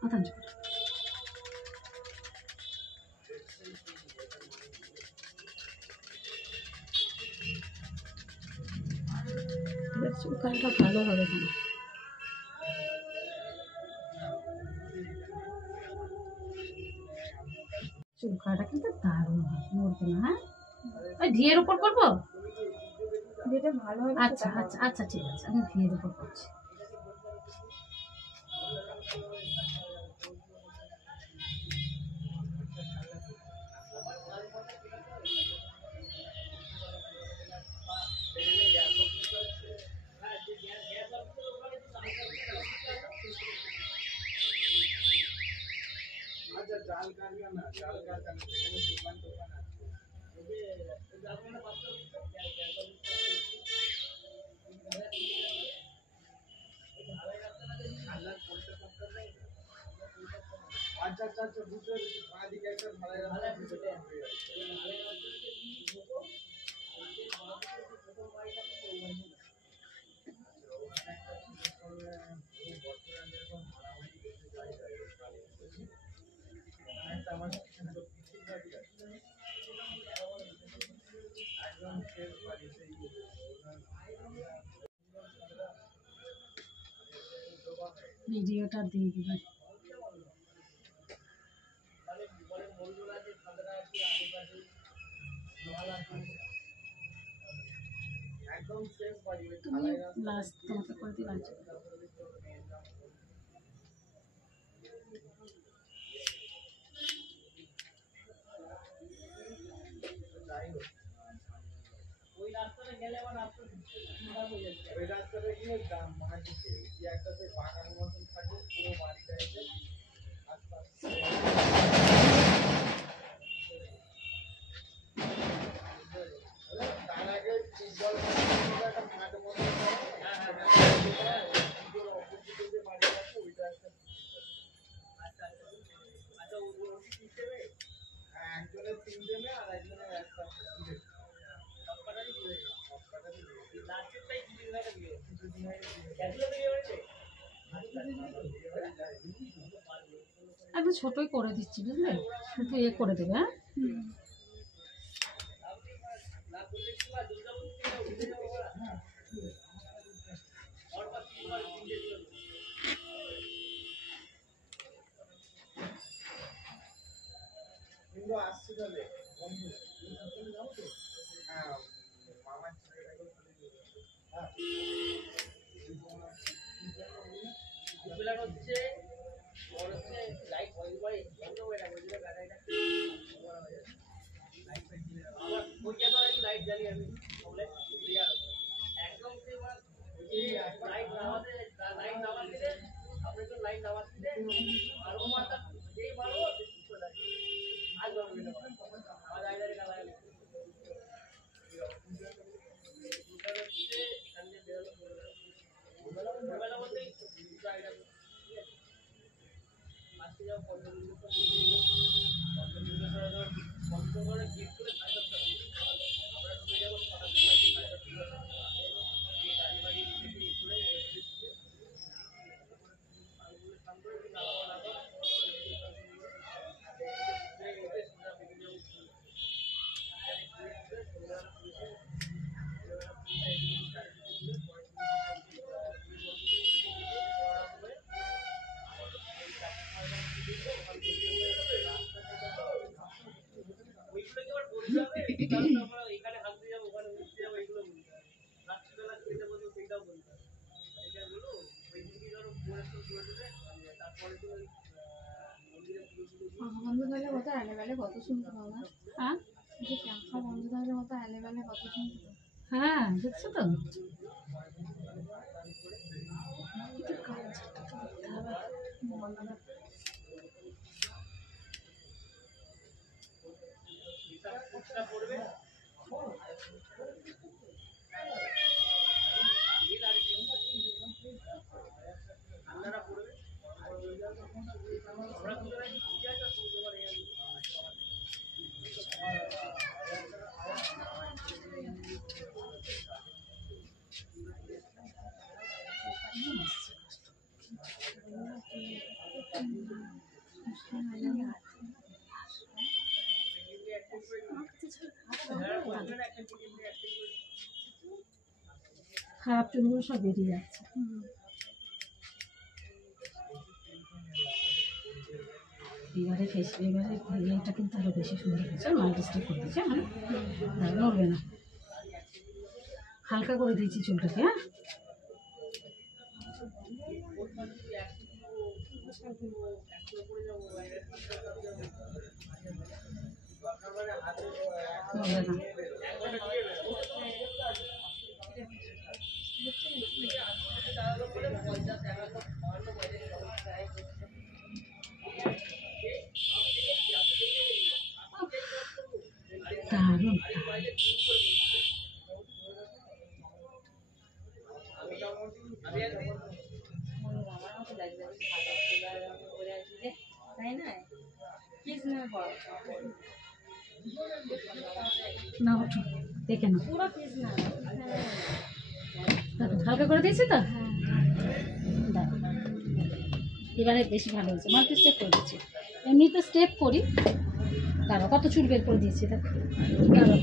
মাথা চুলকাটা ভালো হবে তোমার। চুলকাটা কিন্তু দারুণ নড়বে না। হ্যাঁ, ওই ঘিয়ের উপর করবো, যেটা ভালো হবে। আচ্ছা আচ্ছা আচ্ছা ঠিক আছে, আমি ঘিয়ের উপর করছি। আচ্ছা আচ্ছা আচ্ছা, বুঝতে পেরেছি। বাঁদিকে একটা ঢালাই রাস্তা ভিতরে হয়ে যাচ্ছে। ভিডিওটা দিয়ে দিবেন। তুমি লাস্ট তোমাকে করে দিলাম। ওই রাস্তাটা গেলে আমার রাস্তা ওই রাস্তাটা গিয়ে মাটিতে একটাতে বাগান মতন থাকে, পুরো বাড়িটা এসে আস্তে তার আগে জল একটা মাঠ মতন অপোজিটে যে বাড়ি আছে ওইটা একটা। আচ্ছা আচ্ছা, ওই সিস্টেমে একজনের 3 দেবে আর একজনের একটা সবকটারই ঘুরে গেছে, সবকটারই লাস্টেরটাই কিছুদিন আগে বিয়ে হয়েছে। কিছুদিন আগে বিয়ে হয়েছে। একদম ছোটই করে দিচ্ছি, বুঝলে, শুধু এ করে দেবে। হ্যাঁ, কিন্তু আসছে তাহলে বন্ধু যাবো তো। হ্যাঁ, মামার ছেলেটাকে হচ্ছে লাইট বন্ধ হয়ে যাবে, লাইট জ্বালিয়ে আমি একদম লাইট নামাতে দিলে আপনি তো লাইট নামাতে দিলে আরো মাথা যেই মারো আর জমবে না, আর আইদারে কালা গেল এখান দিয়ে বেরোলো মোবাইল বলতে আজকে যাও 15 করে গিফট করে সাড়ে 10টা আমরা ঢুকে যাবো 6টার সময়, সাড়ে 10টা গাড়ি বাড়ি থেকে ঘুরে এখানে হাঁটতে যাবো, ওখানে ঘুরতে যাবো, এগুলো বলতে হবে। রাত্রিবেলা খেতে বলবো সেইটাও বলতে হবে। এটা বলো ওই দিকে ধরো ঘুরে দিলে তারপরে তো ওই বন্ধু তাহলে কত এলেবেলে কত শুনতে পাবো না। হ্যাঁ, যে ক্যাম্পা বন্ধু তাহলে কত এলেবেলে কত শুনতে পাবো। হ্যাঁ, দেখছো তো। পড়বে ঠান্ডাটা পড়বে আমরা দুজনে ঠিক আছে তোমার খারাপ চুলগুলো সব বেরিয়ে যাচ্ছে। এবারে এইটা কিন্তু আরো বেশি সুন্দর হয়েছে, মাল্টিস্টেপ করে দিচ্ছে, মানে নড়বে না। হালকা করে দিয়েছি চুলটাকে। হ্যাঁ, নড়বে না। দারুণ। না ওঠো, দেখে না হালকা করে দিয়েছি তো। দাও, এবারে বেশি ভালো হয়েছে, মাল্টি স্টেপ করে দিচ্ছি। এমনি তো স্টেপ করি। দাঁড়া, কত চুল বের করে দিয়েছি, দেখ। দাঁড়া,